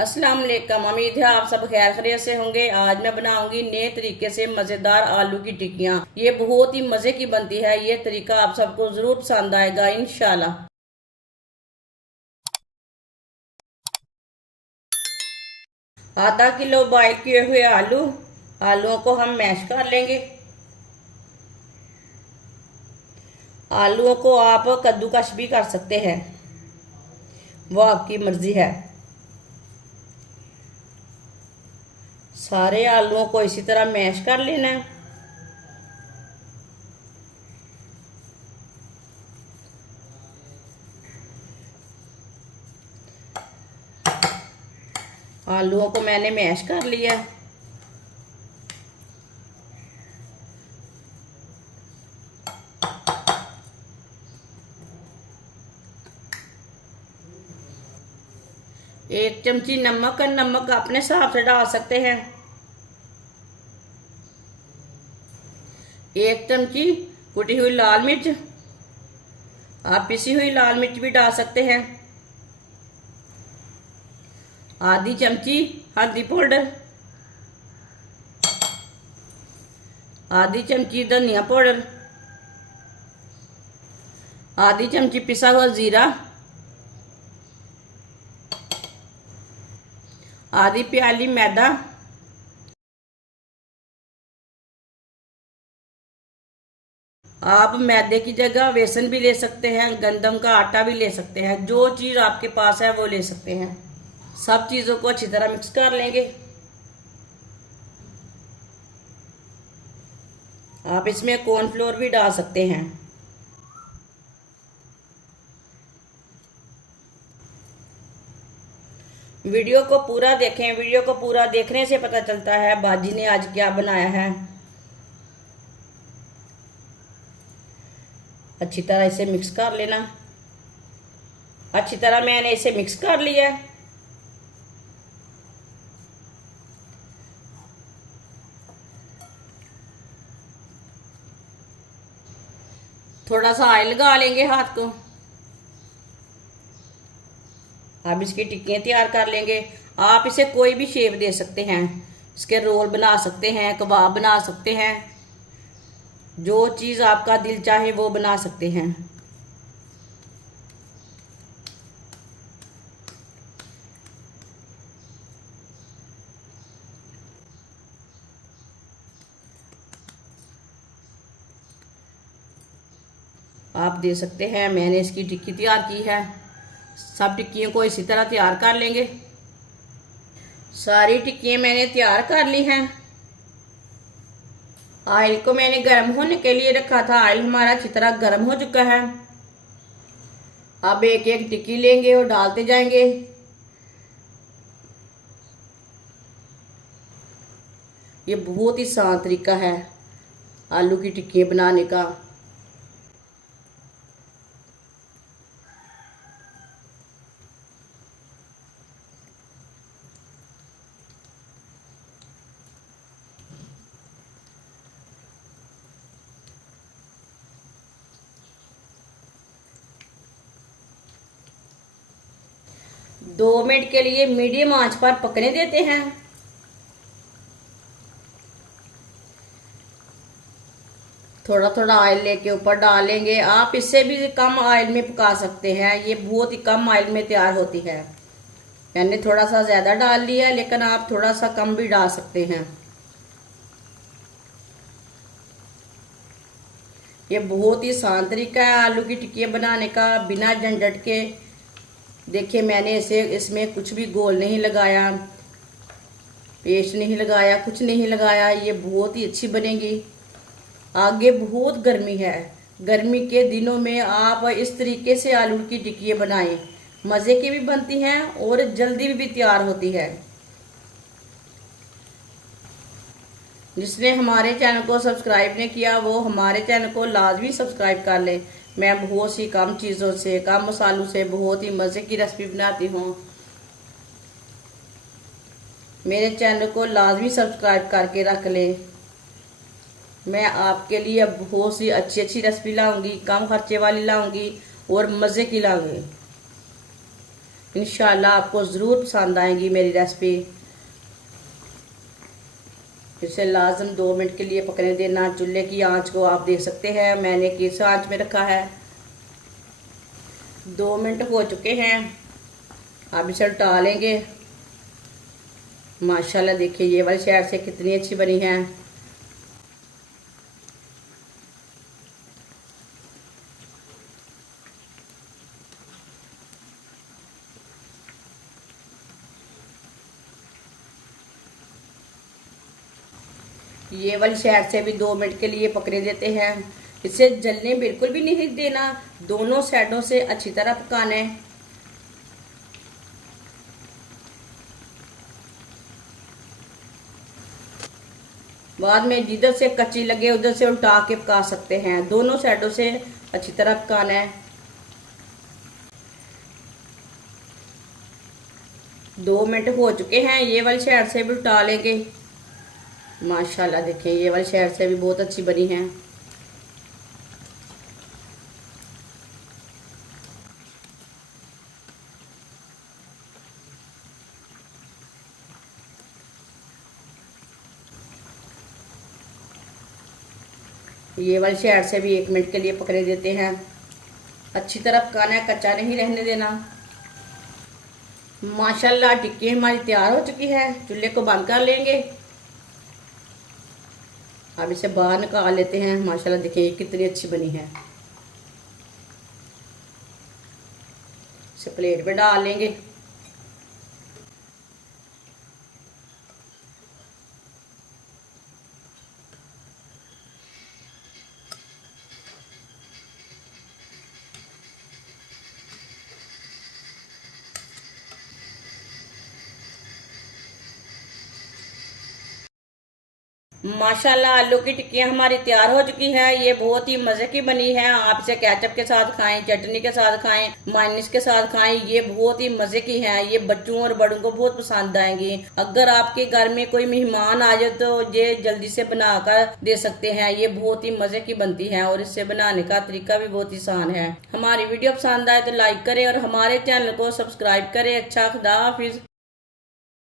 अस्सलाम वालेकुम। उम्मीद है आप सब खैर खैरियत से होंगे। आज मैं बनाऊंगी नए तरीके से मज़ेदार आलू की टिक्कियाँ। ये बहुत ही मज़े की बनती है। ये तरीका आप सबको ज़रूर पसंद आएगा इंशाल्लाह। आधा किलो बॉयल किए हुए आलूओं को हम मैश कर लेंगे। आलूओं को आप कद्दूकश भी कर सकते हैं, वो आपकी मर्जी है। सारे आलूओं को इसी तरह मैश कर लेना है। आलूओं को मैंने मैश कर लिया। एक चमची नमक, नमक अपने हिसाब से डाल सकते हैं। एक चमची कुटी हुई लाल मिर्च, आप पिसी हुई लाल मिर्च भी डाल सकते हैं। आधी चमची हल्दी पाउडर, आधी चमची धनिया पाउडर, आधी चमची पिसा हुआ जीरा, आधी प्याली मैदा, आप मैदे की जगह बेसन भी ले सकते हैं, गंदम का आटा भी ले सकते हैं। जो चीज़ आपके पास है वो ले सकते हैं। सब चीज़ों को अच्छी तरह मिक्स कर लेंगे। आप इसमें कॉर्नफ्लोर भी डाल सकते हैं। वीडियो को पूरा देखें। वीडियो को पूरा देखने से पता चलता है बाजी ने आज क्या बनाया है। अच्छी तरह इसे मिक्स कर लेना। अच्छी तरह मैंने इसे मिक्स कर लिया है। थोड़ा सा ऑयल लगा लेंगे हाथ को। अब इसकी टिक्कियाँ तैयार कर लेंगे। आप इसे कोई भी शेप दे सकते हैं। इसके रोल बना सकते हैं, कबाब बना सकते हैं। जो चीज़ आपका दिल चाहे वो बना सकते हैं। आप दे सकते हैं। मैंने इसकी टिक्की तैयार की है। सब टिक्कियों को इसी तरह तैयार कर लेंगे। सारी टिक्कियाँ मैंने तैयार कर ली हैं। ऑयल को मैंने गर्म होने के लिए रखा था। ऑयल हमारा अच्छी तरह गर्म हो चुका है। अब एक एक टिक्की लेंगे और डालते जाएंगे। ये बहुत ही आसान तरीका है आलू की टिक्की बनाने का। दो मिनट के लिए मीडियम आंच पर पकने देते हैं। थोड़ा थोड़ा ऑयल लेके ऊपर डालेंगे। आप इससे भी कम ऑयल में पका सकते हैं। ये बहुत ही कम ऑयल में तैयार होती है। मैंने थोड़ा सा ज़्यादा डाल लिया है, लेकिन आप थोड़ा सा कम भी डाल सकते हैं। ये बहुत ही आसान तरीका है आलू की टिक्कियाँ बनाने का, बिना झंझट के। देखिए मैंने इसे इसमें कुछ भी गोल नहीं लगाया, पेस्ट नहीं लगाया, कुछ नहीं लगाया। ये बहुत ही अच्छी बनेगी। आगे बहुत गर्मी है। गर्मी के दिनों में आप इस तरीके से आलू की टिक्कियाँ बनाएं। मज़े की भी बनती हैं और जल्दी भी तैयार होती है। जिसने हमारे चैनल को सब्सक्राइब नहीं किया वो हमारे चैनल को लाजमी सब्सक्राइब कर ले। मैं बहुत सी कम चीज़ों से, कम मसालों से बहुत ही मज़े की रेसिपी बनाती हूँ। मेरे चैनल को लाजमी सब्सक्राइब करके रख लें। मैं आपके लिए बहुत सी अच्छी अच्छी रेसिपी लाऊंगी, कम खर्चे वाली लाऊंगी और मज़े की लाऊंगी। इंशाल्लाह आपको ज़रूर पसंद आएगी मेरी रेसिपी। इसे लाजम 2 मिनट के लिए पकने देना। चूल्हे की आंच को आप देख सकते हैं मैंने किस आंच में रखा है। 2 मिनट हो चुके हैं, अब इसे उल्टा लेंगे। माशाल्लाह देखिए ये वाली साइड से कितनी अच्छी बनी है। ये वाली साइड से भी 2 मिनट के लिए पकने देते हैं। इसे जलने बिल्कुल भी नहीं देना, दोनों साइडों से अच्छी तरह पकाना है। बाद में जिधर से कच्ची लगे उधर से उल्टा के पका सकते हैं। दोनों साइडों से अच्छी तरह पकाना है। 2 मिनट हो चुके हैं, ये वाली साइड से भी उल्टा लेंगे। माशाल्लाह देखिए ये वाली साइड से भी बहुत अच्छी बनी है। ये वाली साइड से भी 1 मिनट के लिए पकने देते हैं। अच्छी तरह पकाना है, कच्चा नहीं रहने देना। माशाल्लाह टिक्की हमारी तैयार हो चुकी है। चूल्हे को बंद कर लेंगे। अब इसे बाहर निकाल लेते हैं। माशाल्लाह देखिए ये कितनी अच्छी बनी है। इसे प्लेट में डाल लेंगे। माशाल्लाह आलू की टिक्कियाँ हमारी तैयार हो चुकी है। ये बहुत ही मज़े की बनी है। आप इसे केचप के साथ खाएं, चटनी के साथ खाएं, मायोनीज के साथ खाएं। ये बहुत ही मज़े की है। ये बच्चों और बड़ों को बहुत पसंद आएंगी। अगर आपके घर में कोई मेहमान आ जाए तो ये जल्दी से बनाकर दे सकते हैं। ये बहुत ही मज़े की बनती है और इससे बनाने का तरीका भी बहुत ही आसान है। हमारी वीडियो पसंद आए तो लाइक करें और हमारे चैनल को सब्सक्राइब करें। अच्छा, खुदा हाफिज।